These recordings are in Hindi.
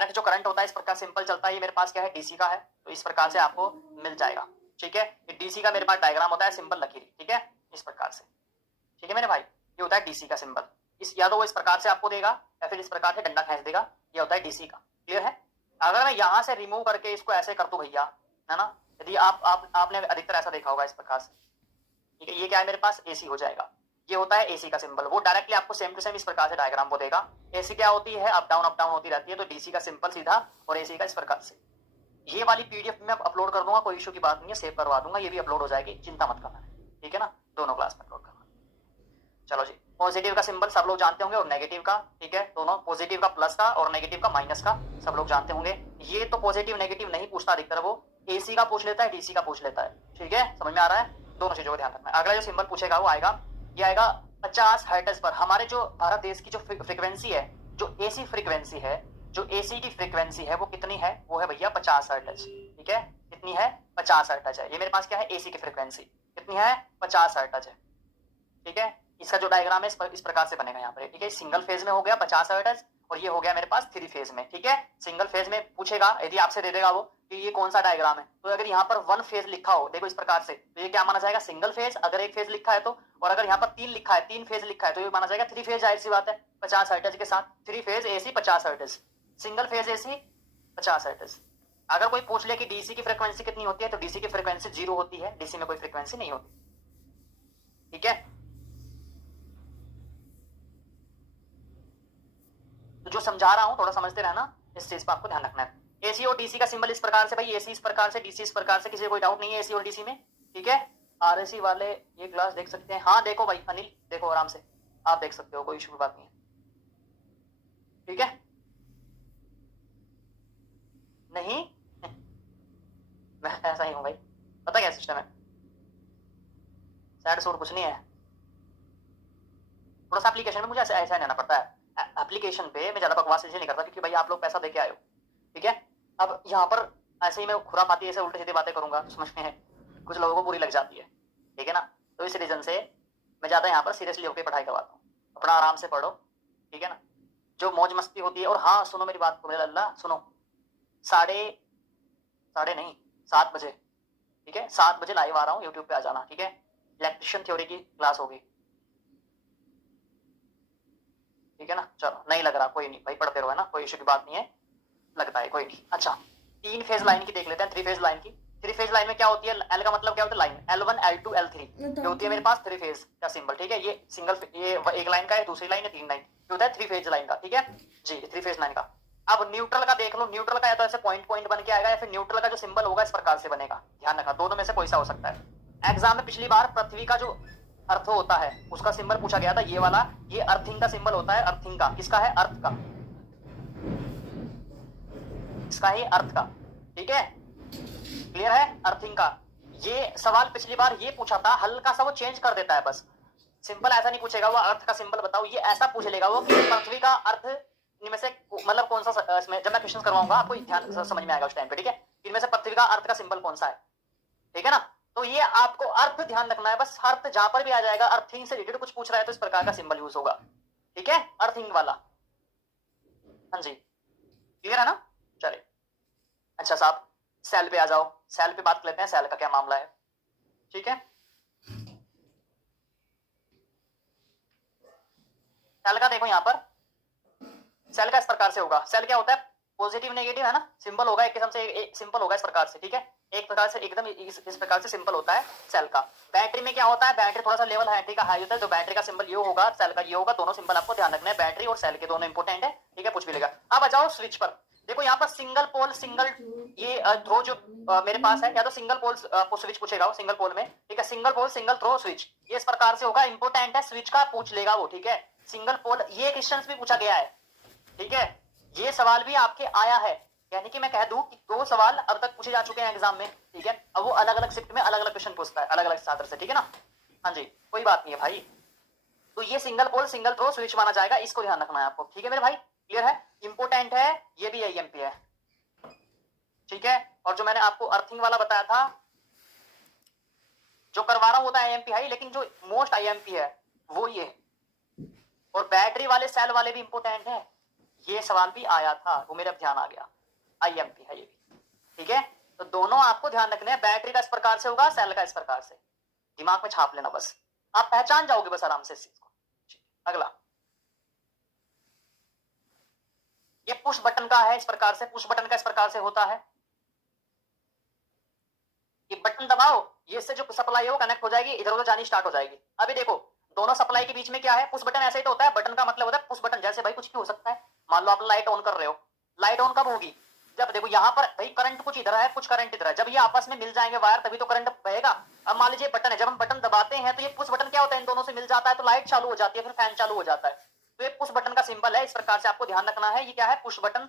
डायरेक्ट जो करंट होता है इस प्रकार सिंपल चलता है, ये मेरे पास क्या है डीसी का है, तो इस प्रकार से आपको मिल जाएगा। ठीक है, ये डीसी का मेरे पास डायग्राम होता है सिंबल लकीर, ठीक है, इस प्रकार से। ठीक है मेरे भाई, ये होता है डीसी का सिंबल। इस या तो वो इस प्रकार से आपको देगा या फिर इस प्रकार से डंडा खींच देगा, ये होता है डीसी का। क्लियर है? अगर मैं यहां से रिमूव करके इसको ऐसे कर दूं भैया, है ना, यदि आपने अधिकतर ऐसा देखा होगा इस प्रकार से, ठीक है, ये क्या है मेरे पास एसी हो जाएगा, ये होता है एसी का सिंबल। वो डायरेक्टली आपको सेम टू सेम इस प्रकार से डायग्राम को देगा। एसी क्या होती है, अप डाउन होती रहती है, तो डीसी का सिंपल सीधा और एसी का इस प्रकार से। ये वाली पीडीएफ में अपलोड कर दूंगा, कोई इशू की बात नहीं है, सेव करवा दूंगा, ये भी अपलोड हो जाएगी, चिंता मत करना, ठीक है ना, दोनों क्लास में अपलोड करना। चलो जी, पॉजिटिव का सिंबल सब लोग जानते होंगे और नेगेटिव का, ठीक है, दोनों, पॉजिटिव का प्लस का और नेगेटिव का माइनस का सब लोग जानते होंगे। ये तो पॉजिटिव नेगेटिव नहीं पूछता अधिकतर, वो एसी का पूछ लेता है, डीसी का पूछ लेता है। ठीक है, समझ में आ रहा है, दोनों चीजों का ध्यान रखना है। अगला जो सिंबल पूछेगा वो आएगा, ये आएगा 50 हर्ट्ज पर। हमारे जो भारत देश की जो फ्रीक्वेंसी है, जो एसी फ्रीक्वेंसी है, जो एसी की फ्रीक्वेंसी है वो कितनी है, वो है भैया 50 हर्ट्ज। ठीक है, कितनी है, 50 हर्ट्ज है। ये मेरे पास क्या है, एसी की फ्रीक्वेंसी कितनी है, 50 हर्ट्ज है। ठीक है, इसका जो डायग्राम है इस प्रकार से बनेगा यहाँ पर। ठीक है, सिंगल फेज में हो गया 50 हर्ट्ज और ये हो गया मेरे पास 3 फेज में। ठीक है, सिंगल फेज में पूछेगा, यदि आपसे दे देगा वो कि ये कौन सा डायग्राम है, तो अगर यहाँ पर 1 फेज लिखा हो, देखो इस प्रकार से, तो ये क्या माना जाएगा, सिंगल फेज। अगर 1 फेज लिखा है तो, और अगर यहाँ पर 3 लिखा है, 3 फेज लिखा है, तो ये माना जाएगा 3 फेज। जाहिर सी बात है, 50 हर्ट्ज के साथ 3 phase AC 50 hertz, single phase AC 50 hertz. अगर कोई पूछ ले कि डीसी की फ्रीक्वेंसी कितनी होती है, तो डीसी की फ्रीक्वेंसी 0 होती है, डीसी में कोई फ्रीक्वेंसी नहीं होती। ठीक है, तो जो समझा रहा हूं थोड़ा समझते रहना, इस चीज पर आपको ध्यान रखना है। एसी और डीसी का सिंबल इस प्रकार से भाई, एसी इस प्रकार से, डीसी इस प्रकार से, किसी कोई डाउट नहीं है एसी और डीसी में। ठीक है, आरएसी वाले ये क्लास देख सकते हैं, हाँ देखो भाई अनिल, देखो आराम से आप देख सकते हो, कोई इशू की बात नहीं है। ठीक है, नहीं मैं ऐसा ही हूं भाई, पता क्या सिस्टम है, सैड सूट कुछ नहीं है, थोड़ा सा एप्लीकेशन में मुझे ऐसा ऐसा रहना पड़ता है। एप्लीकेशन पे मैं ज्यादा बकवास इसलिए नहीं करता क्योंकि भाई आप लोग पैसा देके आए हो। ठीक है, अब यहाँ पर ऐसे ही मैं खुरापाती ऐसे उल्टे सीधे बातें करूंगा, समझ में है, कुछ लोगों को बुरी लग जाती है। ठीक है ना, तो इस रीजन से मैं ज्यादा यहाँ पर सीरियसली होकर पढ़ाई करवाता हूँ, अपना आराम से पढ़ो। ठीक है ना, जो मौज मस्ती होती है, और हाँ सुनो मेरी बात को, मेरा अल्लाह सुनो, साढ़े साढ़े नहीं 7 बजे, ठीक है, 7 बजे लाइव आ रहा हूँ, यूट्यूब पे आ जाना। ठीक है, इलेक्ट्रिशियन थ्योरी की क्लास होगी। ठीक है ना, चलो नहीं लग रहा, कोई नहीं भाई, पढ़ते रहो, है ना, कोई इशू की बात नहीं है, लगता है कोई नहीं। अच्छा, 3 फेज लाइन की देख लेते हैं, 3 फेज लाइन की। 3 फेज लाइन में क्या होती है, एल का मतलब क्या होता है, लाइन, L1 L2 L3 ये होती है मेरे पास 3 फेज का सिंबल। ठीक है, ये सिंगल, ये एक लाइन का है, दूसरी लाइन है, 3 लाइन, ये होता है 3 फेज लाइन का। ठीक है जी, 3 फेज लाइन का। अब न्यूट्रल का देख लो, न्यूट्रल का या तो ऐसे पॉइंट पॉइंट बन के आएगा, या फिर न्यूट्रल का जो सिंबल होगा इस प्रकार से बनेगा, ध्यान रखना, दोनों में से कोई सा हो सकता है। एग्जाम में पिछली बार पृथ्वी का जो अर्थ होता है उसका सिंबल पूछा गया था, ये वाला, ये अर्थिंग का सिंबल होता है, अर्थिंग का, किसका है, अर्थ का, इसका ही अर्थ का। ठीक है, क्लियर है, अर्थिंग का। ये सवाल पिछली बार ये पूछा था, हल्का सा वो चेंज कर देता है बस, सिंपल ऐसा नहीं पूछेगा वो अर्थ का सिंबल बताओ, ये ऐसा पूछ लेगा वो कि पृथ्वी का अर्थ इनमें से मतलब कौन सा, इसमें जब मैं क्वेश्चन करवाऊंगा आपको ध्यान समझ में आएगा उस टाइम पे। ठीक है, इनमें से पृथ्वी का अर्थ का सिंबल कौन सा है, ठीक है ना, तो ये आपको अर्थ ध्यान रखना है बस, अर्थ जहां पर भी आ जाएगा, अर्थिंग से रिलेटेड कुछ पूछ रहा है तो इस प्रकार का सिंबल यूज होगा। ठीक है, अर्थिंग वाला, हाँ जी, क्लियर है ना, चलिए। अच्छा साहब, सेल पे आ जाओ, सेल पे बात कर लेते हैं, सेल का क्या मामला है। ठीक है, सेल का देखो यहाँ पर, सेल का इस प्रकार से होगा, सेल क्या होता है, पॉजिटिव नेगेटिव है ना, सिंबल होगा एक किस्म से, सिंपल होगा इस प्रकार से। ठीक है, एक प्रकार से एकदम इस प्रकार से सिंपल होता है सेल का। बैटरी में क्या होता है, बैटरी थोड़ा सा लेवल है, ठीक है, हाई होता है, तो बैटरी का सिंबल ये होगा, सेल का ये होगा, दोनों सिंबल आपको ध्यान रखना है, बैटरी और सेल के दोनों इंपोर्टेंट है। ठीक है, पूछ भी लेगा। अब आ जाओ स्विच पर, देखो यहाँ पर सिंगल पोल सिंगल, ये थ्रो जो मेरे पास है, या तो सिंगल पोल स्विच पूछेगा सिंगल पोल में। ठीक है, single pole single throw switch, ये इस प्रकार से होगा, इंपोर्टेंट है, स्विच का पूछ लेगा वो। ठीक है, सिंगल पोल, ये क्वेश्चन भी पूछा गया है। ठीक है, ये सवाल भी आपके आया है, यानी कि मैं कह दूं कि 2 सवाल अब तक पूछे जा चुके हैं एग्जाम में। ठीक है, अब वो अलग अलग शिफ्ट में अलग अलग क्वेश्चन पूछता है, अलग अलग छात्र से। ठीक है ना, हाँ जी, कोई बात नहीं है भाई, तो ये single pole single throw switch माना जाएगा, इसको ध्यान रखना है आपको। ठीक है मेरे भाई, क्लियर है, इंपोर्टेंट है, ये भी आईएमपी है। ठीक है, और जो मैंने आपको अर्थिंग वाला बताया था, जो करवा रहा हूं होता है आईएमपी हाई, लेकिन जो मोस्ट आईएमपी है वो ये, और बैटरी वाले सेल वाले भी इंपोर्टेंट है, ये सवाल भी आया था, वो मेरा ध्यान आ गया, आईएमपी है ये भी, ठीक है। तो दोनों आपको ध्यान रखने हैं, बैटरी का इस प्रकार से होगा, सेल का इस प्रकार से, दिमाग में छाप लेना बस, आप पहचान जाओगे बस आराम से इस चीज को। अगला, ये पुश बटन का है इस प्रकार से, पुश बटन का इस प्रकार से होता है, ये बटन दबाओ, ये इससे जो सप्लाई है वो कनेक्ट हो जाएगी, इधर उधर जानी स्टार्ट हो जाएगी। अभी देखो दोनों सप्लाई के बीच में क्या है, पुश बटन ऐसे ही तो होता है, बटन का मतलब होता है पुश बटन, जैसे भाई कुछ भी हो सकता है, मान लो आप लाइट ऑन कर रहे हो, लाइट ऑन कब होगी, जब देखो यहाँ पर भाई करंट कुछ इधर है, कुछ करंट इधर है, जब ये आपस में मिल जाएंगे वायर तभी तो करंट बहेगा। अब मान लीजिए बटन है, जब हम बटन दबाते हैं तो ये पुश बटन क्या होता है, इन दोनों से मिल जाता है तो लाइट चालू हो जाती है, फिर फैन चालू हो जाता है, तो ये पुश बटन का सिंबल है, इस प्रकार से आपको ध्यान रखना है। ये क्या है, पुश बटन,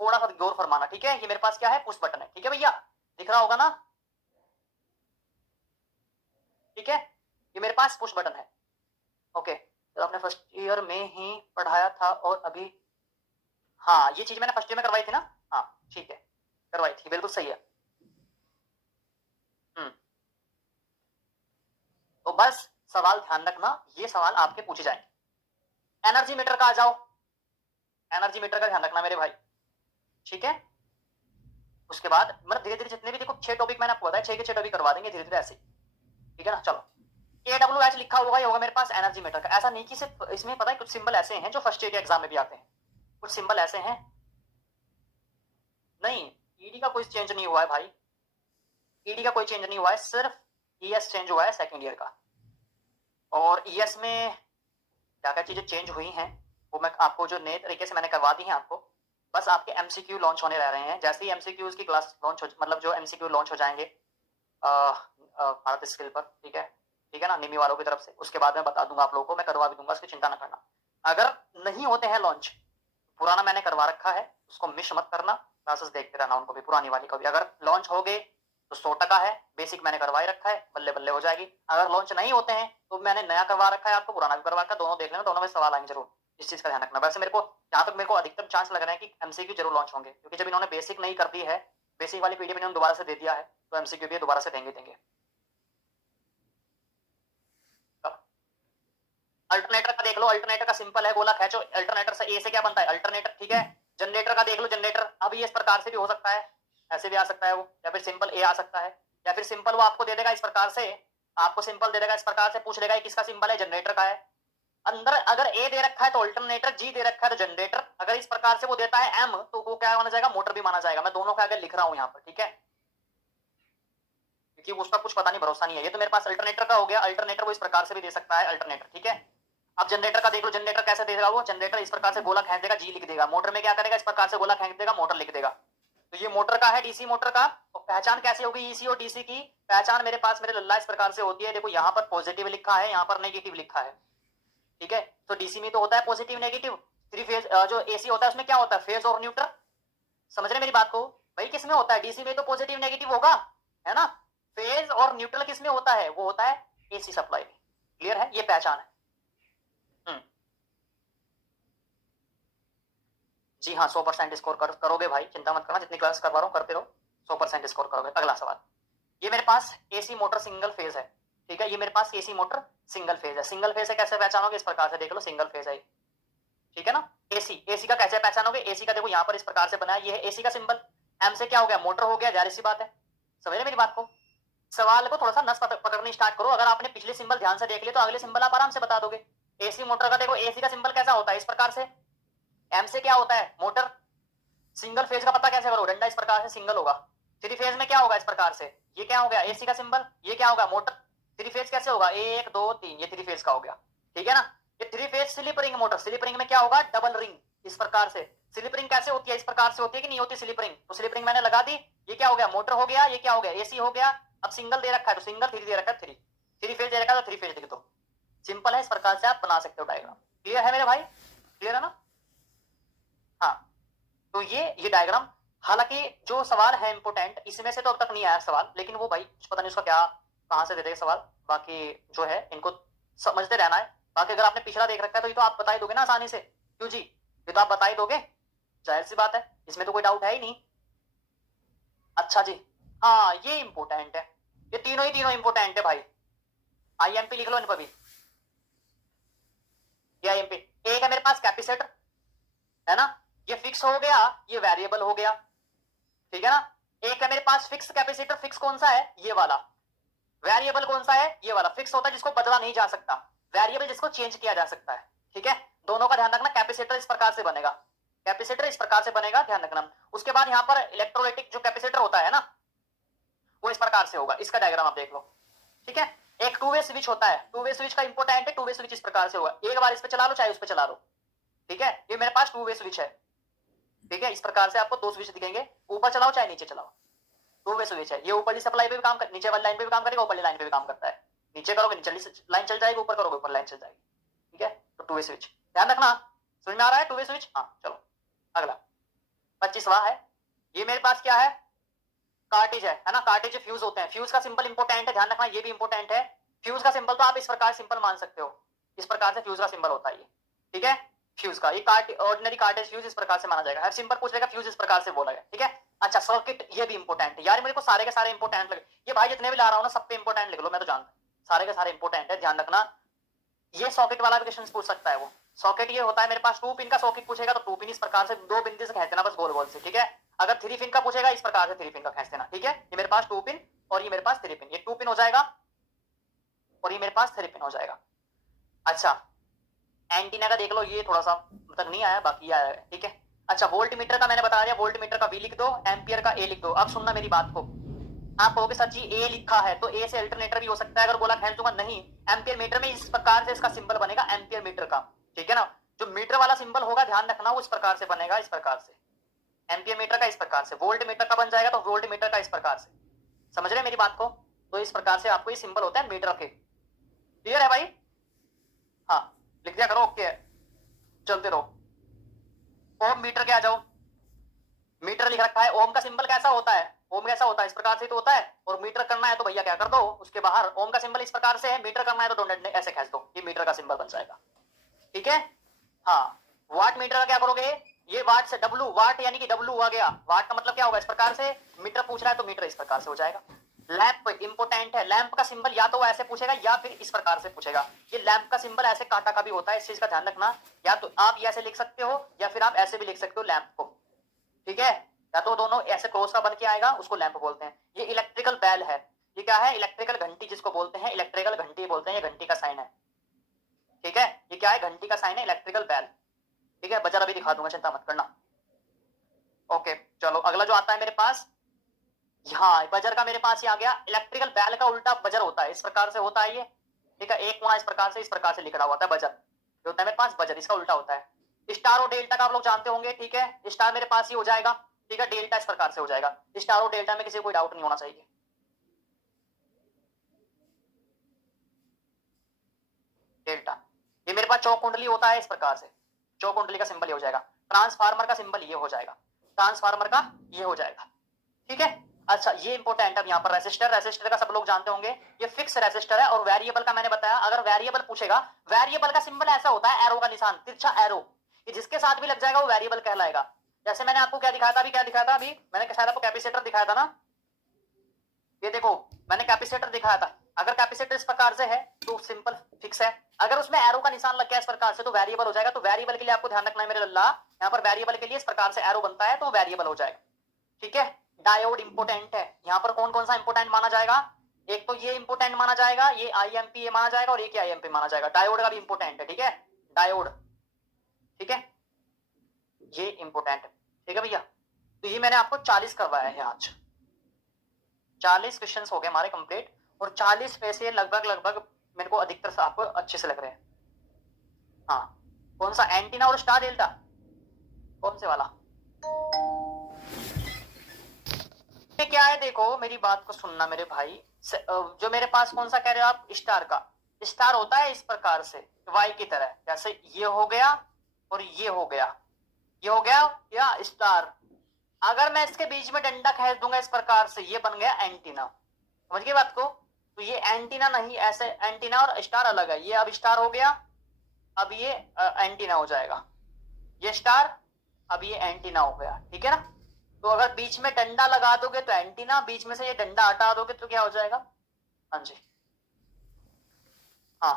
थोड़ा सा गौर फरमाना, ठीक है। ये मेरे पास क्या है, पुश बटन है, ठीक है भैया, दिख रहा होगा ना, ठीक है, ये मेरे पास पुश बटन है, ओके। तो आपने फर्स्ट ईयर में ही पढ़ाया था और अभी, हाँ ये चीज मैंने फर्स्ट ईयर में करवाई थी ना, हाँ ठीक है करवाई थी, बिल्कुल सही है। तो बस सवाल ध्यान रखना, ये सवाल आपके पूछे जाएंगे। एनर्जी मीटर का आ जाओ, एनर्जी मीटर का ध्यान रखना मेरे भाई, ठीक है। उसके बाद मतलब धीरे धीरे जितने भी, देखो 6 टॉपिक मैंने आपको बताया, 6 के 6 टॉपिक करवा देंगे धीरे धीरे ऐसे, ठीक है ना। चलो, AWH लिखा होगा, ये होगा मेरे पास एनर्जी मीटर का। ऐसा नहीं कि सिर्फ इसमें, पता है कुछ सिंबल ऐसे हैं जो फर्स्ट ईयर के एग्जाम में भी आते हैं, कुछ सिंबल ऐसे हैं, नहीं ईडी का कोई चेंज नहीं हुआ है भाई, ईडी का कोई चेंज नहीं हुआ है, सिर्फ ईएस चेंज हुआ है सेकेंड ईयर का। और ईएस में क्या क्या चीजें चेंज हुई हैं वो मैं आपको जो नए तरीके से मैंने करवा दी है आपको, बस आपके एमसीक्यू लॉन्च होने रह रहे हैं, जैसे ही एमसीक्यूज की क्लास लॉन्च हो, मतलब जो एमसीक्यू लॉन्च हो जाएंगे भारत स्किल पर, ठीक है, ठीक है ना, निमी वालों की तरफ से, उसके बाद मैं बता दूंगा आप लोगों को, मैं करवा भी दूंगा, उसकी चिंता ना करना। अगर नहीं होते हैं लॉन्च, पुराना मैंने करवा रखा है, उसको मिस मत करना, क्लासेस देखते रहना उनको भी, पुरानी वाली को भी। अगर लॉन्च हो गए तो 100% है, बेसिक मैंने करवाई रखा है, बल्ले बल्ले हो जाएगी। अगर लॉन्च नहीं होते हैं तो मैंने नया करवा रखा है, आपको पुराना भी करवा रखा है, दोनों देख लेना, दोनों में सवाल आएंगे जरूर, इस चीज का ध्यान रखना। वैसे मेरे को जहां तक मेरे को अधिकतम चांस लग रहा है कि एमसीक्यू जरूर लॉन्च होंगे, क्योंकि जब इन्होंने बेसिक नहीं कर दी है, बेसिक वाली पीडीएफ इन्होंने दोबारा से दे दिया है, तो एमसीक्यू भी दोबारा से देंगे। अल्टरनेटर का देख लो, अल्टरनेटर का सिंपल है, गोला खींचो, अल्टरनेटर से ए से क्या बनता है, अल्टरनेटर, ठीक है। जनरेटर का देख लो, जनरेटर अब ये इस प्रकार से भी हो सकता है, ऐसे भी आ सकता है वो, या फिर सिंपल ए आ सकता है, या फिर सिंपल वो आपको दे देगा इस प्रकार से, आपको सिंपल दे देगा इस प्रकार से, पूछ लेगा किसका सिंबल है, जनरेटर का है। अंदर अगर ए दे रखा है तो अल्टरनेटर, जी दे रखा है तो जनरेटर, अगर इस प्रकार से वो देता है एम तो वो क्या माना जाएगा, मोटर भी माना जाएगा। मैं दोनों का आगे लिख रहा हूं यहाँ पर, ठीक है, क्योंकि उसका कुछ पता नहीं, भरोसा नहीं है। ये तो मेरे पास अल्टरनेटर का हो गया, अल्टरनेटर वो इस प्रकार से भी दे सकता है अल्टरनेटर, ठीक है। अब जनरेटर का देख लो, जनरेटर कैसे देगा, वो जनरेटर इस प्रकार से गोला खींच देगा, जी लिख देगा, मोटर में क्या करेगा, इस प्रकार से गोला खींच देगा, मोटर लिख देगा। तो ये मोटर का है, डीसी मोटर का। तो पहचान कैसे होगी ईसी और डीसी की, पहचान मेरे पास मेरे लल्ला इस प्रकार से होती है, देखो यहाँ पर पॉजिटिव लिखा है, यहाँ पर नेगेटिव लिखा है, ठीक है। तो डीसी में तो होता है पॉजिटिव नेगेटिव, थ्री फेज जो एसी होता है उसमें क्या होता है, फेज और न्यूट्रल। समझ रहे मेरी बात को भाई, किसमें होता है, डीसी में तो पॉजिटिव नेगेटिव होगा, है ना। फेज और न्यूट्रल किसमें होता है, वो होता है एसी सप्लाई में। क्लियर है, ये पहचान है। जी हाँ, 100% स्कोर करोगे भाई, चिंता मत करना, जितनी क्लास करवा रहा हूँ करते रहो, 100% स्कोर करोगे। अगला सवाल, ये मेरे पास एसी मोटर सिंगल फेज है, ठीक है, ये मेरे पास एसी मोटर सिंगल फेज है। सिंगल फेज है कैसे पहचानोगे, इस प्रकार से देख लो, सिंगल फेज है, ठीक है ना। एसी, एसी का कैसे पहचानोगे, एसी का देखो यहाँ पर इस प्रकार से बना है, ये है एसी का सिंबल, एम से क्या हो गया, मोटर हो गया, जाहिर सी बात है। समझ रहे मेरी बात को, सवाल को थोड़ा सा नस पकड़नी स्टार्ट करो, अगर आपने पिछले सिंबल ध्यान से देख लिए तो अगले सिंबल आप आराम से बता दोगे। एसी मोटर का देखो, एसी का सिंबल कैसा होता है, इस प्रकार से, एम से क्या होता है, मोटर। सिंगल फेज का पता कैसे करो, डंडा इस प्रकार से सिंगल होगा। थ्री फेज में क्या होगा, इस प्रकार से, ये क्या हो गया, एसी का सिंबल, ये क्या होगा, मोटर। थ्री फेज कैसे होगा, 1 2 3, ये थ्री फेज का हो गया, ठीक है ना। ये three phase slip ring motor, slip ring में क्या होगा, डबल रिंग, इस प्रकार से। स्लिप रिंग कैसे होती है, इस प्रकार से होती है कि नहीं होती स्लिप रिंग, तो स्लिप रिंग मैंने लगा दी, ये क्या हो गया, मोटर हो गया, ये क्या हो गया, एसी हो गया। अब सिंगल दे रखा है तो सिंगल, थ्री दे रखा है थ्री, थ्री फेज दे रखा है तो थ्री फेज लिख दो। सिंपल है, इस प्रकार से आप बना सकते हो डायग्राम। क्लियर है मेरे भाई, क्लियर है ना। हाँ, तो ये डायग्राम, हालांकि जो सवाल है इंपोर्टेंट, इसमें से तो अब तक नहीं आया सवाल, लेकिन वो भाई पता नहीं उसका क्या, कहां से दे देगा सवाल, बाकी जो है इनको समझते रहना है। बाकी अगर आपने पिछला देख रखा है तो ये तो आप बता ही दोगे ना आसानी से, क्यों जी, ये तो आप बता ही दोगे, जाहिर सी बात है, इसमें तो कोई डाउट है ही नहीं। अच्छा जी, हाँ ये इंपोर्टेंट है, ये तीनों ही तीनों इंपोर्टेंट है भाई, आईएमपी लिख लो इन पर भी। ये आईएमपी, एक है मेरे पास कैपेसिटर, है ना। ये फिक्स हो गया, ये वेरिएबल हो गया, ठीक है ना। एक है मेरे पास फिक्स कैपेसिटर, फिक्स कौन सा है, ये वाला। वेरिएबल कौन सा है, ये वाला। फिक्स होता है जिसको बदला नहीं जा सकता, वेरिएबल जिसको चेंज किया जा सकता है, ठीक है। दोनों का ध्यान रखना। कैपेसिटर इस प्रकार से बनेगा, कैपेसिटर इस प्रकार से बनेगा, ध्यान रखना। उसके बाद यहाँ पर इलेक्ट्रोलाइटिक जो कैपेसिटर होता है ना, वो इस प्रकार से होगा। इसका डायग्राम आप देख लो, ठीक है। एक टू वे स्विच होता है, टू वे स्विच का इंपोर्टेंट है। टू वे स्विच इस प्रकार से होगा, एक बार इस पे चला लो चाहे उस पे चला लो, ठीक है। ये मेरे पास टू वे स्विच है, ठीक है। इस प्रकार से आपको दो स्विच दिखेंगे, ऊपर चलाओ चाहे नीचे चलाओ, टू वे स्विच है। ये ऊपर सप्लाई पे भी काम नीचे वाली लाइन पे भी काम करेगा, ऊपर लाइन पे भी काम करता है। नीचे करोगे नीचे लाइन चल जाएगी, ऊपर करोगे ऊपर लाइन चल जाएगी, ठीक है। तो टू वे स्विच ध्यान रखना। समझ में आ रहा है टू वे स्विच? हाँ चलो अगला 25वां है। ये मेरे पास क्या है, कार्टेज है ना। कार्टेज फ्यूज होते हैं, फ्यूज का सिंबल इंपोर्टेंट है, ध्यान रखना। ये भी इंपोर्टेंट है। फ्यूज का सिंबल तो आप इस प्रकार सिंपल मान सकते हो, इस प्रकार से फ्यूज का सिंबल होता है ये, ठीक है। फ्यूज का ये ऑर्डिनरी कार्टेज फ्यूज इस प्रकार से माना जाएगा। हर सिंपल पूछ लेगा फ्यूज इस प्रकार से बोला गया, ठीक है। अच्छा सर्किट, ये भी इंपोर्टेंट है यार, मेरे को सारे के सारे इंपोर्टेंट लगे। ये भाई जितने भी ला रहा हूँ ना सब पे इंपोर्टेंट लिख लो, मैं तो जानता हूँ सारे के सारे इंपोर्टेंट है, ध्यान रखना। ये सॉकेट वाला भी क्वेश्चन पूछ सकता है वो। सॉकेट ये होता है मेरे पास, 2 पिन का सॉकेट पूछेगा तो 2 पिन इस प्रकार से 2 बिंदु से खींच देना बस गोल गोल से, ठीक है। अगर 3 पिन का पूछेगा इस प्रकार से 3 पिन का खींच देना, ठीक है। ये मेरे पास 2 पिन और ये मेरे पास 3 पिन, ये 2 पिन हो जाएगा और ये मेरे पास 3 पिन हो जाएगा। अच्छा एंटीना का देख लो, ये थोड़ा सा तक नहीं आया, बाकी आया है, ठीक है। अच्छा वोल्ट मीटर का मैंने बता दिया, वोल्ट मीटर का वी लिख दो, एम्पियर का ए लिख दो। अब सुनना मेरी बात को, आप कहोगे सर जी ए लिखा है तो ए से अल्टरनेटर भी हो सकता है, अगर बोला खींच दूंगा, नहीं। एम्पियर मीटर में इस प्रकार से इसका सिंबल बनेगा एम्पियर मीटर का, ठीक है ना। जो मीटर वाला सिंबल होगा ध्यान रखना वो इस प्रकार से बनेगा, इस प्रकार से एम्पियर मीटर का इस प्रकार से। वोल्ट मीटर का बन जाएगा तो वोल्ट मीटर का इस प्रकार से। समझ रहे मेरी बात को? तो इस प्रकार से आपको ये सिंबल होता है मीटर के। क्लियर है भाई? हाँ लिख दिया करो, ओके है, चलते रहो। ओम मीटर के आ जाओ, मीटर लिख रखा है। ओम का सिंबल कैसा होता है, ओम कैसा होता है, इस प्रकार से तो होता है। और मीटर करना है तो भैया क्या कर दो उसके बाहर, ओम का सिंबल इस प्रकार से है, मीटर करना है तो डोनेट ऐसे खींच दो, ये मीटर का सिंबल बन जाएगा, ठीक है। हाँ वाट मीटर का क्या करोगे, ये वाट से डब्लू, वाट यानी कि डब्लू आ गया, वाट का मतलब क्या होगा इस प्रकार से। मीटर पूछ रहा है तो मीटर इस प्रकार से हो जाएगा। लैंप इंपोर्टेंट है, लैंप का सिंबल या तो ऐसे पूछेगा या फिर इस प्रकार से पूछेगा। ये लैंप का सिंबल ऐसे कांटा का भी होता है, इस चीज का ध्यान रखना। या तो आप ये ऐसे लिख सकते हो या फिर आप ऐसे भी लिख सकते हो लैंप को, ठीक है। या तो दोनों ऐसे क्रॉस का बन के आएगा, उसको लैंप बोलते हैं। ये इलेक्ट्रिकल बेल है, ये क्या है, इलेक्ट्रिकल घंटी जिसको बोलते हैं, इलेक्ट्रिकल घंटी बोलते हैं, ये घंटी का साइन है, ठीक है। ये क्या है, घंटी का साइन है, इलेक्ट्रिकल बेल, ठीक है। बजर अभी दिखा दूंगा, चिंता मत करना। ओके चलो अगला जो आता है मेरे पास, हाँ बजर का मेरे पास ये आ गया। इलेक्ट्रिकल बेल का उल्टा बजर होता है, इस प्रकार से होता है ये, ठीक है। एक कोना इस प्रकार से लिख रहा होता है बजर, जो होता है मेरे पास बजर, इसका उल्टा होता है। स्टार और डेल्टा का आप लोग जानते होंगे, ठीक है। स्टार मेरे पास ही हो जाएगा, ठीक है। डेल्टा इस प्रकार से हो जाएगा। स्टार और डेल्टा में किसी को कोई डाउट नहीं होना चाहिए। डेल्टा ये मेरे पास चौक कुंडली होता है, इस प्रकार से चौक कुंडली का सिंबल ये हो जाएगा। ट्रांसफार्मर का सिंबल ये हो जाएगा, ट्रांसफार्मर का ये हो जाएगा, ठीक है। अच्छा ये इंपोर्टेंट है, यहाँ पर रेसिस्टर, रेसिस्टर का सब लोग जानते होंगे, ये फिक्स रेसिस्टर है। और वेरिएबल का मैंने बताया, अगर वेरिएबल पूछेगा, वेरिएबल का सिंबल ऐसा होता है एरो का निशान, तिरछा एरो, ये जिसके साथ भी लग जाएगा वो वेरिएबल कहलाएगा। जैसे मैंने आपको क्या दिखाया था अभी, क्या दिखाया था अभी मैंने, शायद आपको कैपेसिटर दिखाया था ना, ये देखो मैंने कैपेसिटर दिखाया था। अगर कैपेसिटर इस प्रकार से है तो सिंपल फिक्स है, अगर उसमें एरो का निशान लग गया इस प्रकार से तो वेरिएबल हो जाएगा। तो वेरिएबल के लिए आपको ध्यान रखना है मेरे लल्ला, यहाँ पर वेरिएबल के लिए इस प्रकार से एरो बनता है तो वेरिएबल हो जाएगा, ठीक है। डायोड इंपोर्टेंट है, यहाँ पर कौन कौन सा इंपोर्टेंट माना जाएगा, एक तो ये इंपोर्टेंट माना जाएगा, ये आईएमपी माना जाएगा, और एक आईएमपी माना जाएगा। डायोड का भी इंपोर्टेंट है, ठीक है, डायोड, ठीक है, ये इंपोर्टेंट है, ठीक है भैया। तो ये मैंने आपको 40 करवाया है आज, 40 क्वेश्चन हो गए हमारे कंप्लीट, और 40 में से लगभग लगभग मेरे को अधिकतर से आपको अच्छे से लग रहे हैं। हाँ कौन सा, एंटीना और स्टार डेल्टा, कौन से वाला, क्या है देखो मेरी बात को सुनना मेरे भाई। जो मेरे पास कौन सा कह रहे हो आप, स्टार का, स्टार होता है इस प्रकार से वाई की तरह, जैसे ये हो गया और ये हो गया, ये हो गया या स्टार। अगर मैं इसके बीच में डंडा खींच दूंगा इस प्रकार से, ये बन गया एंटीना, समझ गए बात को। तो ये एंटीना नहीं, ऐसे एंटीना और स्टार अलग है। ये अब स्टार हो गया, अब ये एंटीना हो जाएगा, ये स्टार, अब ये एंटीना हो गया, ठीक है ना। तो अगर बीच में डंडा लगा दोगे तो एंटीना, बीच में से ये डंडा हटा दोगे तो क्या हो जाएगा, हाँ जी, हाँ